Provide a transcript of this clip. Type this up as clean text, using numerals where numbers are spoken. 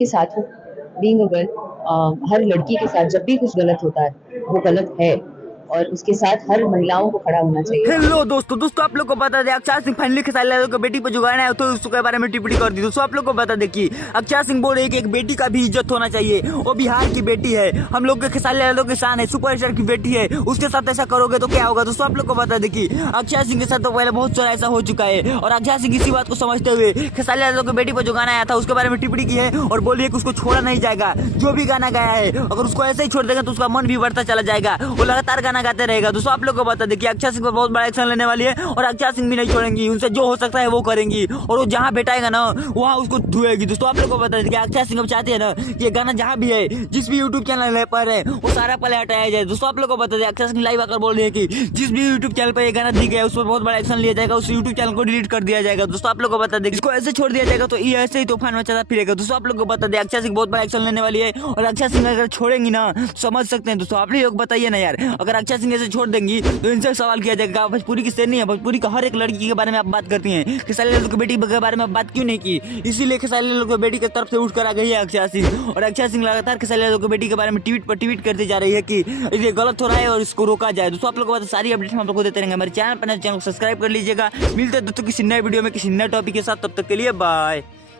के साथ being a girl हर लड़की के साथ जब भी कुछ गलत होता है वो गलत है और उसके साथ हर महिलाओं को खड़ा होना चाहिए। हेलो दोस्तों आप लोग को बता दें अक्षय सिंह फाइनली खेसारी लाल को बेटी पर जो गाना है तो उसके बारे में टिप्पणी कर दी। दोस्तों आप लोग को बता दें कि अक्षय सिंह बोल रहे कि एक बेटी का भी इज्जत होना चाहिए, वो बिहार की बेटी है, हम लोग के खेसारी लाल की शान है, सुपरस्टार की बेटी है, उसके साथ ऐसा करोगे तो क्या होगा। दोस्तों आप लोग को बता दें कि अक्षय सिंह के साथ तो पहले बहुत सारा ऐसा हो चुका है और अक्षय सिंह इसी बात को समझते हुए खेसारी लाल की बेटी पर जो गाना आया था उसके बारे में टिप्पणी की है और बोलिए कि उसको छोड़ा नहीं जाएगा। जो भी गाना गाया है अगर उसको ऐसे ही छोड़ देगा तो उसका मन भी बढ़ता चला जाएगा, वो लगातार गाना गाते रहेगा। दोस्तों आप लोग को बता दें कि अक्षय सिंह पर बहुत बड़ा एक्शन लेने वाली है और अक्षय सिंह भी नहीं छोड़ेंगी, उनसे जो हो सकता है वो करेंगी और वो जहाँ बैठाएगा ना वहाँ उसको धुएगी। दोस्तों आप लोग को बता दें कि अक्षय सिंह अब चाहते हैं ना कि ये गाना जहाँ भी है जिस भी यूट्यूब चैनल पर है वो सारा पहले हटाया जाए। दोस्तों आप लोग को बता दें अक्षय सिंह लाइव आकर बोल रहे हैं कि जिस भी यूट्यूब चैनल पर ये गाना दिख गया उस पर बहुत बड़ा एक्शन लिया जाएगा, उस यूट्यूब चैनल को डिलीट कर दिया जाएगा। दोस्तों आप लोग को बता दें इसको ऐसे छोड़ दिया जाएगा तो ये ऐसे ही तूफान मचाता फिरेगा। दोस्तों आप लोग को बता दें अक्षय सिंह बहुत बड़ा एक्शन लेने वाली है और अक्षय सिंह अगर छोड़ेंगी ना समझ सकते हैं। दोस्तों आप लोग बताइए ना यार, अगर अक्षय सिंह ऐसे छोड़ देंगी तो इनसे सवाल किया जाएगा भोजपुरी की सेन नहीं है, भोजपुरी का हर एक लड़की के बारे में आप बात करती हैं, खेसारी लाल की बेटी के बारे में आप बात क्यों नहीं की। इसीलिए खेसारी लाल की बेटी की तरफ से उठ कर आ गई है अक्षय सिंह और अक्षय सिंह लगातार खेसारी लाल की बेटी के बारे में ट्वीट पर ट्वीट करते जा रही है कि ये गलत हो रहा है और इसको रोका जाए। दोस्तों आप लोगों को सारी अपडेट हम लोग को देते रहेंगे, हमारे चैनल पर चैनल को सब्सक्राइब कर लीजिएगा। मिलते हैं दोस्तों किसी नए वीडियो में किसी नए टॉपिक के साथ, तब तक के लिए बाय।